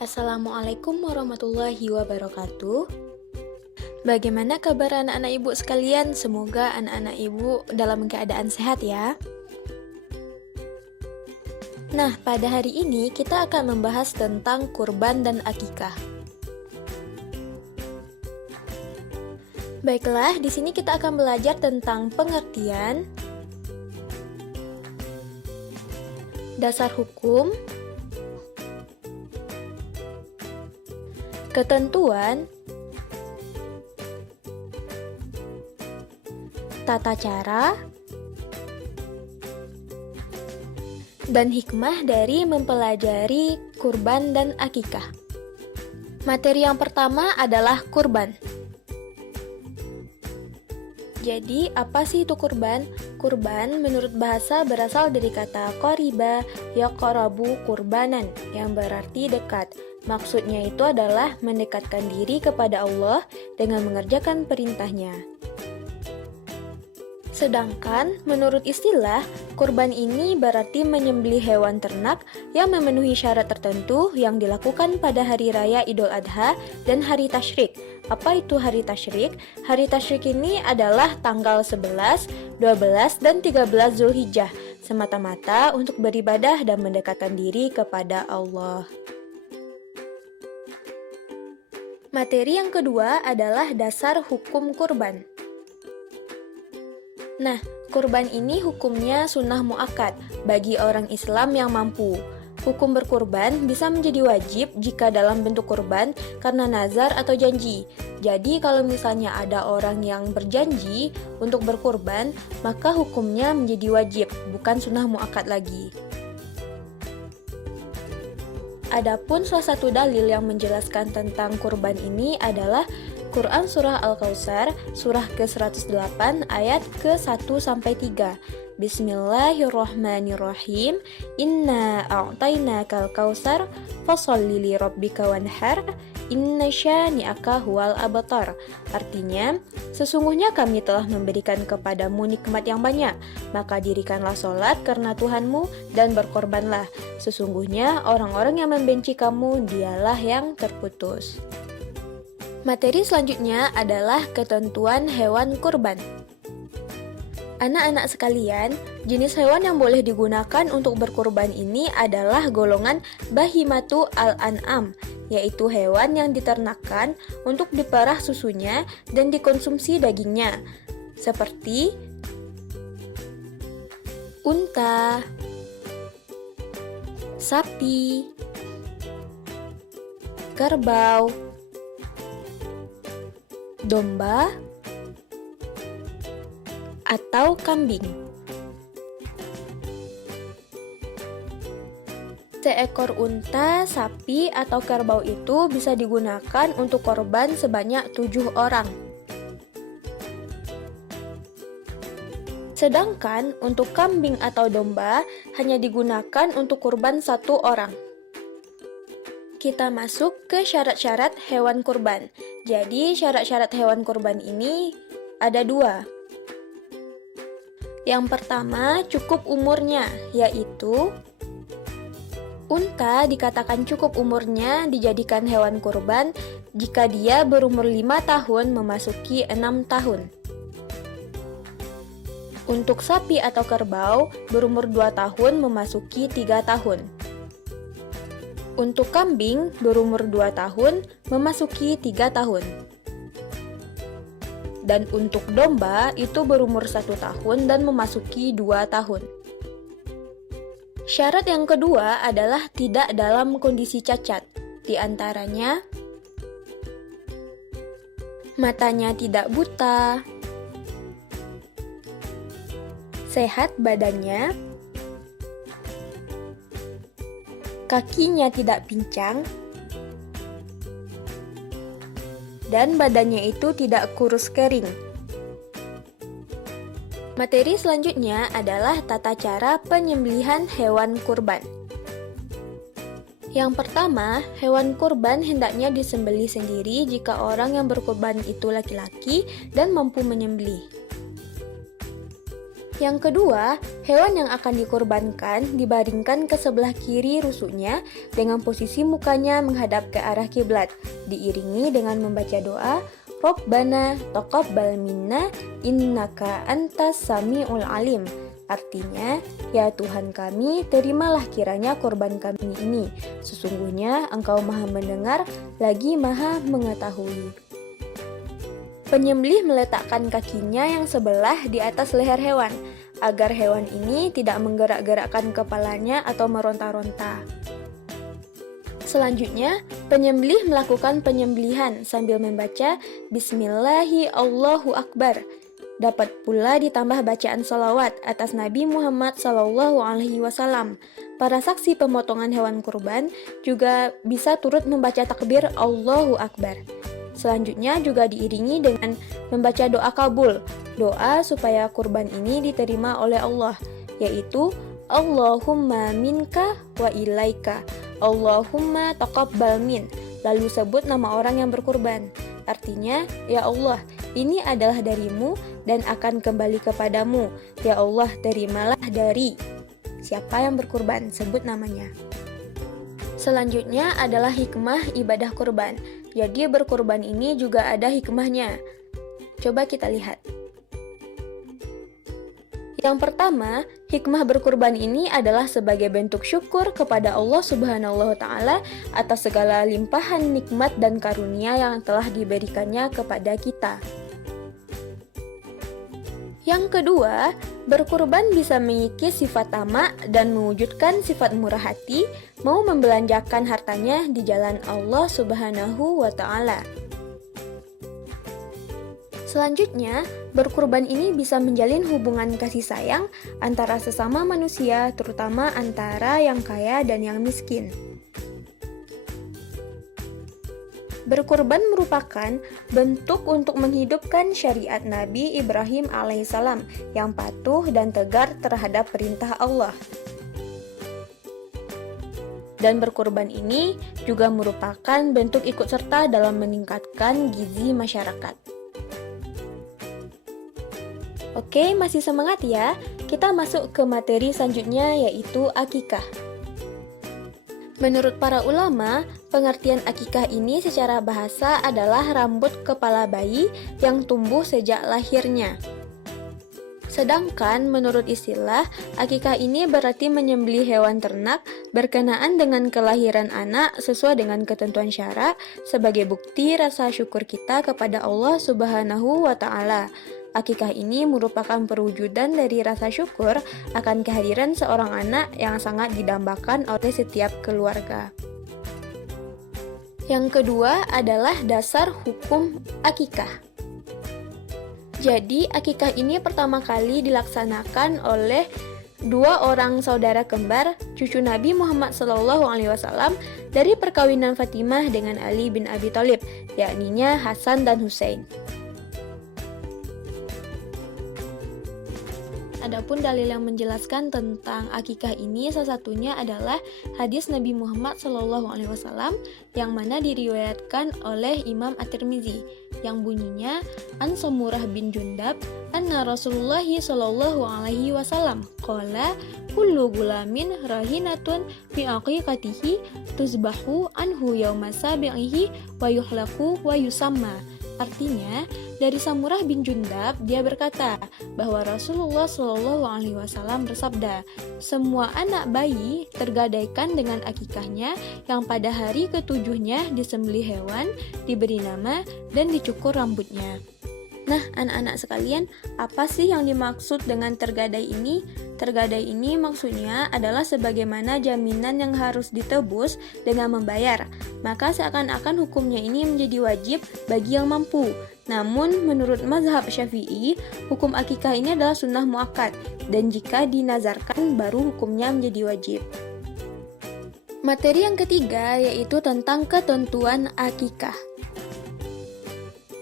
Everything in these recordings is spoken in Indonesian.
Assalamualaikum warahmatullahi wabarakatuh. Bagaimana kabar anak-anak ibu sekalian? Semoga anak-anak ibu dalam keadaan sehat ya. Nah, pada hari ini kita akan membahas tentang kurban dan akikah. Baiklah, di sini kita akan belajar tentang pengertian, dasar hukum, ketentuan, tata cara, dan hikmah dari mempelajari kurban dan akikah. Materi yang pertama adalah kurban. Jadi, apa sih itu kurban? Kurban menurut bahasa berasal dari kata qariba yaqrabu kurbanan, yang berarti dekat. Maksudnya itu adalah mendekatkan diri kepada Allah dengan mengerjakan perintahnya. Sedangkan menurut istilah, kurban ini berarti menyembelih hewan ternak yang memenuhi syarat tertentu yang dilakukan pada hari raya Idul Adha dan hari tasyrik. Apa itu hari tasyrik? Hari tasyrik ini adalah tanggal 11, 12, dan 13 Zulhijjah, semata-mata untuk beribadah dan mendekatkan diri kepada Allah. Materi yang kedua adalah dasar hukum kurban. Nah, kurban ini hukumnya sunnah muakkad bagi orang Islam yang mampu. Hukum berkurban bisa menjadi wajib jika dalam bentuk kurban karena nazar atau janji. Jadi kalau misalnya ada orang yang berjanji untuk berkurban, maka hukumnya menjadi wajib, bukan sunnah muakkad lagi. Adapun salah satu dalil yang menjelaskan tentang kurban ini adalah Quran Surah Al-Kautsar, surah ke-108 ayat ke-1-3. Bismillahirrahmanirrahim. Inna a'tainakal kautsar fasholli li rabbika wanhar. Inna syani'aka huwal abtar. Artinya, sesungguhnya kami telah memberikan kepadamu nikmat yang banyak, maka dirikanlah sholat karena Tuhanmu dan berkorbanlah. Sesungguhnya orang-orang yang membenci kamu dialah yang terputus. Materi selanjutnya adalah ketentuan hewan kurban. Anak-anak sekalian, jenis hewan yang boleh digunakan untuk berkurban ini adalah golongan bahimatu al-an'am, yaitu hewan yang diternakan untuk diperah susunya dan dikonsumsi dagingnya, seperti unta, sapi, kerbau, domba, atau kambing. Seekor unta, sapi, atau kerbau itu bisa digunakan untuk korban sebanyak 7 orang. Sedangkan untuk kambing atau domba hanya digunakan untuk kurban 1 orang. Kita masuk ke syarat-syarat hewan kurban. Jadi syarat-syarat hewan kurban ini ada 2. Yang pertama, cukup umurnya, yaitu unta dikatakan cukup umurnya dijadikan hewan kurban jika dia berumur 5 tahun memasuki 6 tahun. Untuk sapi atau kerbau berumur 2 tahun memasuki 3 tahun. Untuk kambing berumur 2 tahun memasuki 3 tahun. Dan untuk domba itu berumur 1 tahun dan memasuki 2 tahun. Syarat yang kedua adalah tidak dalam kondisi cacat. Di antaranya, matanya tidak buta, sehat badannya, kakinya tidak pincang, dan badannya itu tidak kurus kering. Materi selanjutnya adalah tata cara penyembelihan hewan kurban. Yang pertama, hewan kurban hendaknya disembelih sendiri jika orang yang berkurban itu laki-laki dan mampu menyembelih. Yang kedua, hewan yang akan dikurbankan dibaringkan ke sebelah kiri rusuknya dengan posisi mukanya menghadap ke arah kiblat, diiringi dengan membaca doa, Rabbana taqabbal minna innaka antas sami'ul alim. Artinya, ya Tuhan kami, terimalah kiranya korban kami ini. Sesungguhnya Engkau Maha Mendengar lagi Maha Mengetahui. Penyembelih meletakkan kakinya yang sebelah di atas leher hewan, agar hewan ini tidak menggerak-gerakkan kepalanya atau meronta-ronta. Selanjutnya, penyembelih melakukan penyembelihan sambil membaca Bismillahi Allahu Akbar. Dapat pula ditambah bacaan salawat atas Nabi Muhammad SAW. Para saksi pemotongan hewan kurban juga bisa turut membaca takbir Allahu Akbar. Selanjutnya juga diiringi dengan membaca doa kabul, doa supaya kurban ini diterima oleh Allah, yaitu Allahumma minka wa ilaika, Allahumma taqabbal min, lalu sebut nama orang yang berkurban. Artinya, ya Allah, ini adalah darimu dan akan kembali kepadamu. Ya Allah, terimalah dari siapa yang berkurban, sebut namanya. Selanjutnya adalah hikmah ibadah kurban. Jadi berkurban ini juga ada hikmahnya. Coba kita lihat. Yang pertama, hikmah berkurban ini adalah sebagai bentuk syukur kepada Allah Subhanahu wa Ta'ala atas segala limpahan nikmat dan karunia yang telah diberikannya kepada kita. Yang kedua, berkurban bisa mengikis sifat tamak dan mewujudkan sifat murah hati, mau membelanjakan hartanya di jalan Allah Subhanahu wa Ta'ala. Selanjutnya, berkurban ini bisa menjalin hubungan kasih sayang antara sesama manusia, terutama antara yang kaya dan yang miskin. Berkurban merupakan bentuk untuk menghidupkan syariat Nabi Ibrahim alaihissalam yang patuh dan tegar terhadap perintah Allah. Dan berkurban ini juga merupakan bentuk ikut serta dalam meningkatkan gizi masyarakat. Oke, masih semangat ya? Kita masuk ke materi selanjutnya, yaitu akikah. Menurut para ulama, pengertian akikah ini secara bahasa adalah rambut kepala bayi yang tumbuh sejak lahirnya. Sedangkan menurut istilah, akikah ini berarti menyembelih hewan ternak berkenaan dengan kelahiran anak sesuai dengan ketentuan syara sebagai bukti rasa syukur kita kepada Allah Subhanahu wa Ta'ala. Akikah ini merupakan perwujudan dari rasa syukur akan kehadiran seorang anak yang sangat didambakan oleh setiap keluarga. Yang kedua adalah dasar hukum akikah. Jadi, akikah ini pertama kali dilaksanakan oleh dua orang saudara kembar cucu Nabi Muhammad SAW dari perkawinan Fatimah dengan Ali bin Abi Thalib, yakninya Hasan dan Husain. Adapun dalil yang menjelaskan tentang akikah ini salah satunya adalah hadis Nabi Muhammad SAW yang mana diriwayatkan oleh Imam At-Tirmizi yang bunyinya An Samurah bin Jundab anna Rasulullah SAW qala kullu gulamin rahinatun fi aqiqatihi tuzbahu anhu yawma sabi'ihi wa yuhlaku wa yusamma. Artinya, dari Samurah bin Jundab, dia berkata bahwa Rasulullah SAW bersabda, semua anak bayi tergadaikan dengan akikahnya yang pada hari ketujuhnya disembelih hewan, diberi nama, dan dicukur rambutnya. Nah, anak-anak sekalian, apa sih yang dimaksud dengan tergadai ini? Tergadai ini maksudnya adalah sebagaimana jaminan yang harus ditebus dengan membayar. Maka seakan-akan hukumnya ini menjadi wajib bagi yang mampu. Namun, menurut mazhab Syafi'i, hukum akikah ini adalah sunnah muakkad, dan jika dinazarkan baru hukumnya menjadi wajib. Materi yang ketiga yaitu tentang ketentuan akikah.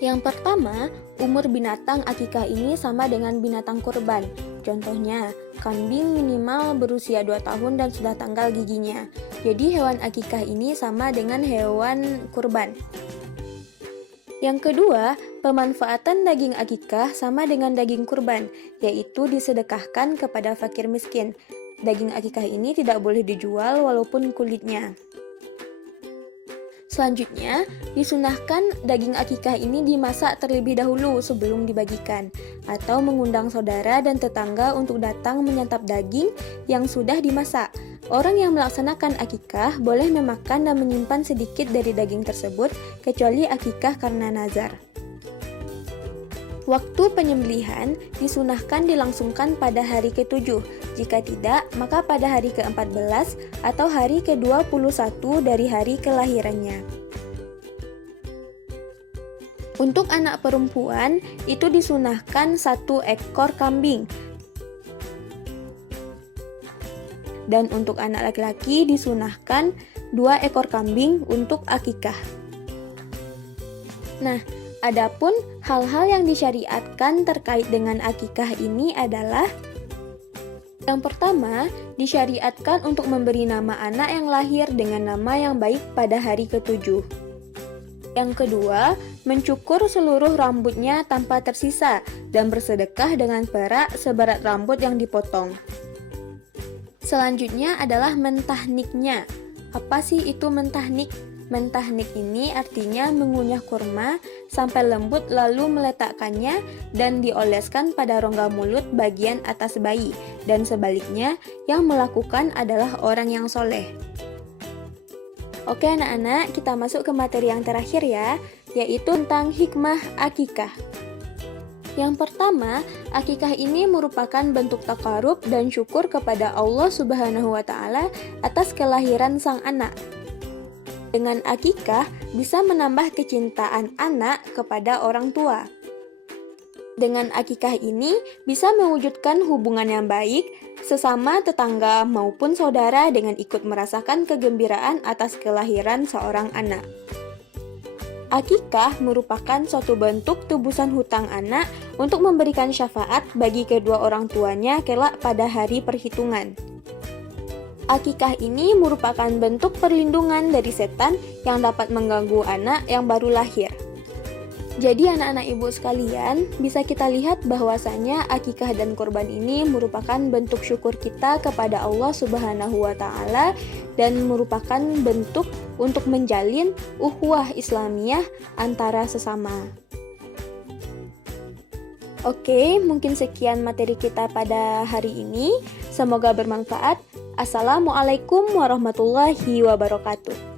Yang pertama, umur binatang akikah ini sama dengan binatang kurban. Contohnya, kambing minimal berusia 2 tahun dan sudah tanggal giginya. Jadi hewan akikah ini sama dengan hewan kurban. Yang kedua, pemanfaatan daging akikah sama dengan daging kurban, yaitu disedekahkan kepada fakir miskin. Daging akikah ini tidak boleh dijual walaupun kulitnya. Selanjutnya, disunahkan daging akikah ini dimasak terlebih dahulu sebelum dibagikan, atau mengundang saudara dan tetangga untuk datang menyantap daging yang sudah dimasak. Orang yang melaksanakan akikah boleh memakan dan menyimpan sedikit dari daging tersebut, kecuali akikah karena nazar. Waktu penyembelihan disunahkan dilangsungkan pada hari ke-7. Jika tidak, maka pada hari ke-14 atau hari ke-21 dari hari kelahirannya. Untuk anak perempuan, itu disunahkan 1 ekor kambing. Dan untuk anak laki-laki disunahkan 2 ekor kambing untuk akikah. Nah, adapun hal-hal yang disyariatkan terkait dengan akikah ini adalah: yang pertama, disyariatkan untuk memberi nama anak yang lahir dengan nama yang baik pada hari ke-7. Yang kedua, mencukur seluruh rambutnya tanpa tersisa dan bersedekah dengan perak seberat rambut yang dipotong. Selanjutnya adalah mentahniknya. Apa sih itu mentahnik? Mentahnik ini artinya mengunyah kurma sampai lembut lalu meletakkannya dan dioleskan pada rongga mulut bagian atas bayi, dan sebaliknya yang melakukan adalah orang yang soleh. Oke anak-anak, kita masuk ke materi yang terakhir ya, yaitu tentang hikmah akikah. Yang pertama, akikah ini merupakan bentuk takarub dan syukur kepada Allah Subhanahu wa Ta'ala atas kelahiran sang anak. Dengan akikah bisa menambah kecintaan anak kepada orang tua. Dengan akikah ini bisa mewujudkan hubungan yang baik sesama tetangga maupun saudara dengan ikut merasakan kegembiraan atas kelahiran seorang anak. Akikah merupakan suatu bentuk tebusan hutang anak untuk memberikan syafaat bagi kedua orang tuanya kelak pada hari perhitungan. Akikah ini merupakan bentuk perlindungan dari setan yang dapat mengganggu anak yang baru lahir. Jadi anak-anak ibu sekalian, bisa kita lihat bahwasanya akikah dan kurban ini merupakan bentuk syukur kita kepada Allah Subhanahu wa Ta'ala dan merupakan bentuk untuk menjalin ukhuwah Islamiyah antara sesama. Oke, mungkin sekian materi kita pada hari ini. Semoga bermanfaat. Assalamualaikum warahmatullahi wabarakatuh.